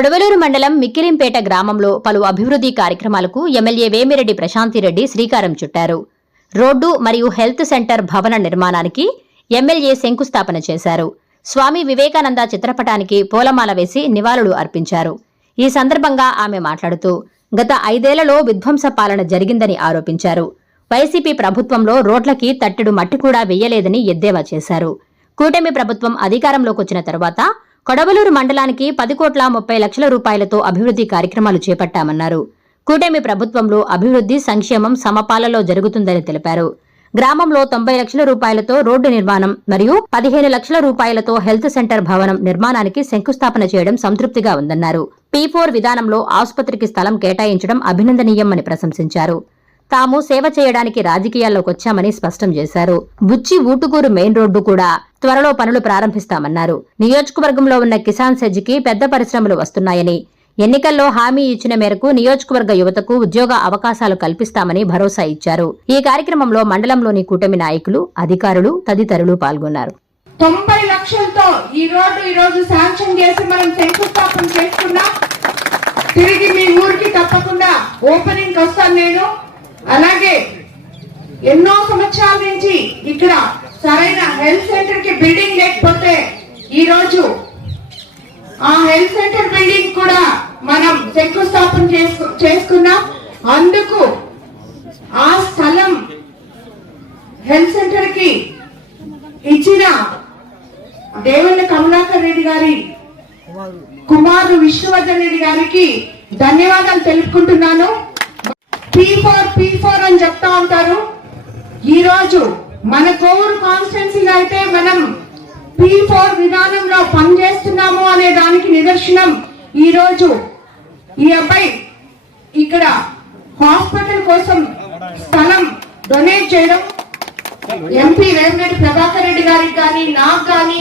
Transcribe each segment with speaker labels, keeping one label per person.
Speaker 1: కొడవలూరు మండలం మిక్కిలింపేట గ్రామంలో పలు అభివృద్ధి కార్యక్రమాలకు ఎమ్మెల్యే వేమిరెడ్డి ప్రశాంతిరెడ్డి శ్రీకారం చుట్టారు. రోడ్డు మరియు హెల్త్ సెంటర్ భవన నిర్మాణానికి ఎమ్మెల్యే శంకుస్థాపన చేశారు. స్వామి వివేకానంద చిత్రపటానికి పూలమాల వేసి నివాళులు అర్పించారు. ఈ సందర్భంగా ఆమె మాట్లాడుతూ గత ఐదేళ్ళలో విధ్వంస పాలన జరిగిందని ఆరోపించారు. వైసీపీ ప్రభుత్వంలో రోడ్లకి తట్టెడు మట్టి కూడా వెయ్యలేదని ఎద్దేవా చేశారు. కూటమి ప్రభుత్వం అధికారంలోకి వచ్చిన తర్వాత కొడవలూరు మండలానికి పది కోట్ల ముప్పై లక్షల రూపాయలతో అభివృద్ధి కార్యక్రమాలు చేపట్టామన్నారు. కూటమి ప్రభుత్వంలో అభివృద్ధి సంక్షేమం సమపాలలో జరుగుతుందని తెలిపారు. గ్రామంలో తొంభై లక్షల రూపాయలతో రోడ్డు నిర్మాణం మరియు పదిహేను లక్షల రూపాయలతో హెల్త్ సెంటర్ భవనం నిర్మాణానికి శంకుస్థాపన చేయడం సంతృప్తిగా ఉందన్నారు. పీ ఫోర్ విధానంలో ఆసుపత్రికి స్థలం కేటాయించడం అభినందనీయమని ప్రశంసించారు. తాము సేవ చేయడానికి రాజకీయాల్లోకి వచ్చామని స్పష్టం చేశారు. బుచ్చి ఊటుకూరు మెయిన్ రోడ్డు కూడా త్వరలో పనులు ప్రారంభిస్తామన్నారు. నియోజకవర్గంలో ఉన్న కిసాన్ సెజ్కి పెద్ద పరిశ్రమలు వస్తున్నాయని ఎన్నికల్లో హామీ ఇచ్చిన మేరకు నియోజకవర్గ యువతకు ఉద్యోగ అవకాశాలు కల్పిస్తామని భరోసా ఇచ్చారు. ఈ కార్యక్రమంలో మండలంలోని కూటమి నాయకులు అధికారులు తదితరులు పాల్గొన్నారు.
Speaker 2: తొంభై లక్షలతో ఈ రోడ్డు ఈ రోజు శాంక్షన్ చేసి మనం శంకుస్థాపన చేసుకున్నాం తిరిగి మీ ఊరికి తప్పకుండా ఓపెనింగ్ వస్తాను నేను. అలాగే ఎన్నో సంవత్సరాల నుంచి ఇక్కడ సరైన హెల్త్ సెంటర్కి బిల్డింగ్ లేకపోతే ఈ రోజు ఆ హెల్త్ సెంటర్ బిల్డింగ్ కూడా మనం శంకుస్థాపన చేసుకు- చేసుకున్నాం. అందుకు ఆ స్థలం హెల్త్ సెంటర్కి ఇచ్చిన దేవుని కమలాకర్ రెడ్డి గారి కుమారుడు విష్ణువర్ధన్ రెడ్డి గారికి ధన్యవాదాలు తెలుపుకుంటున్నాను. పీ ఫోర్ పీ ఫోర్ అని చెప్తా ఉంటారు. ఈరోజు మన కోవూరు కాన్స్టిట్యున్సీలో అయితే మనం పీ ఫోర్ విధానంలో పనిచేస్తున్నాము అనే దానికి నిదర్శనం ఈరోజు ఈ అబ్బాయి ఇక్కడ హాస్పిటల్ కోసం స్థలం డొనేట్ చేయడం. ఎంపీ వేమిరెడ్డి ప్రభాకర్ రెడ్డి గారికి కానీ నాకు కానీ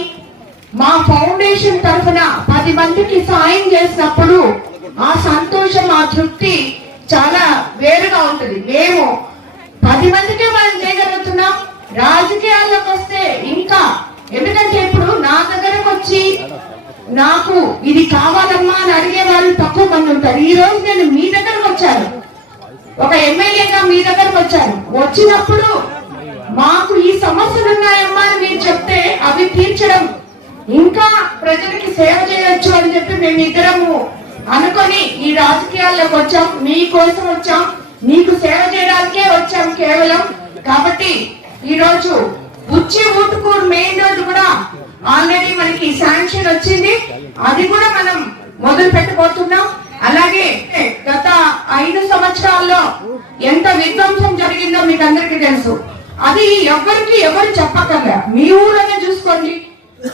Speaker 2: మా ఫౌండేషన్ తరఫున పది మందికి సాయం చేసినప్పుడు ఆ సంతోషం ఆ తృప్తి చాలా వేరుగా ఉంటుంది మేము పది మందికే మనం చేయగలుగుతున్నాం. రాజకీయాల్లోకి వస్తే ఇంకా ఎందుకంటే ఇప్పుడు నా దగ్గరకు వచ్చి నాకు ఇది కావాలమ్మా అని అడిగే వాళ్ళు తక్కువ మంది ఉంటారు. ఈ రోజు నేను మీ దగ్గరకు వచ్చాను. ఒక ఎమ్మెల్యేగా మీ దగ్గరకు వచ్చాను. వచ్చినప్పుడు మాకు ఈ సమస్యలు ఉన్నాయమ్మా అని మీరు చెప్తే అవి తీర్చడం ఇంకా ప్రజలకి సేవ చేయొచ్చు అని చెప్పి మేము ఇద్దరము అనుకొని ఈ రాజకీయాల్లోకి వచ్చాం. మీ కోసం వచ్చాం. మీకు సేవ చేయడానికే వచ్చాం కేవలం. కాబట్టి ఈ రోజు ఉచ్చి ఊటుకూరు మెయిన్ రోడ్డు కూడా ఆల్రెడీ మనకి శాంక్షన్ వచ్చింది. అది కూడా మనం మొదలు పెట్టబోతున్నాం. అలాగే గత ఐదు సంవత్సరాల్లో ఎంత విధ్వంసం జరిగిందో మీకు అందరికీ తెలుసు. అది ఎవరికి ఎవరు చెప్పక్కర్లే. మీ ఊరనే చూసుకోండి.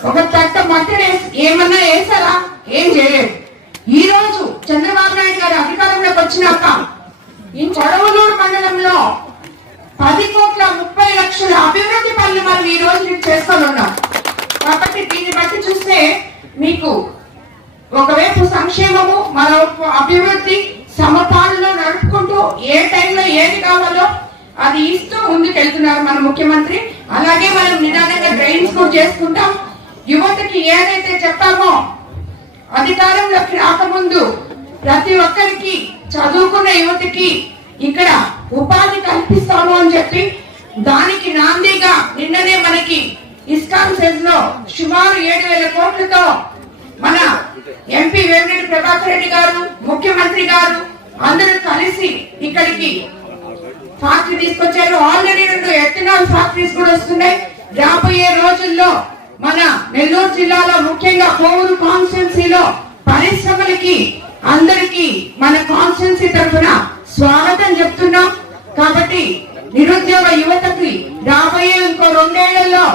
Speaker 2: ఒక తట్ట మట్టి ఏమన్నా వేసారా ఏం చేయలేదు. ఈ రోజు చంద్రబాబు నాయుడు గారు అధికారంలోకి వచ్చినాక ఈ చొడవలూరు మండలంలో పది కోట్ల ముప్పై లక్షల అభివృద్ధి పనులు మనం ఈ రోజు మీకు చేసుకొని ఉన్నాం కాబట్టి దీన్ని బట్టి చూస్తే మీకు ఒకవైపు సంక్షేమము మరొక అభివృద్ధి సమపాలలో నడుపుకుంటూ ఏ టైంలో ఏది కావాలో అది ఇస్తూ ముందుకెళ్తున్నారు మన ముఖ్యమంత్రి. అలాగే మనం నిదానంగా డ్రైన్స్ కూడా చేసుకుంటాం. యువతకి ఏదైతే చెప్పామో అధికారంలోకి రాకముందు ప్రతి ఒక్కరికి చదువుకున్న యువతికి ఇక్కడ ఉపాధి కల్పిస్తాము అని చెప్పి దానికి నాందిగా నిన్ననే మనకి ఇస్కాన్ సెజ్లో సుమారు ఏడు వేల కోట్లతో మన ఎంపీ వేమిరెడ్డి ప్రభాకర్ రెడ్డి గారు ముఖ్యమంత్రి గారు అందరూ కలిసి ఇక్కడికి ఫ్యాక్టరీ తీసుకొచ్చారు. ఆల్రెడీ రెండు ఎథనాల్ ఫ్యాక్టరీస్ కూడా వస్తున్నాయి. రాబోయే రోజుల్లో మన నెల్లూరు జిల్లాలో ముఖ్యంగా కోవూరు కాన్స్టిట్యున్సీలో పరిశ్రమలకి అందరికి మన కాన్స్టెన్సీ తరఫున స్వాగతం చెప్తున్నాం. కాబట్టి నిరుద్యోగ యువతకి రాబోయే ఇంకో రెండేళ్ళలో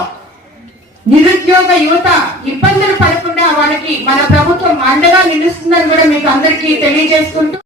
Speaker 2: నిరుద్యోగ యువత ఇబ్బందులు పడకుండా వాళ్ళకి మన ప్రభుత్వం అండగా నిలుస్తుందని కూడా మీకు అందరికీ తెలియజేసుకుంటూ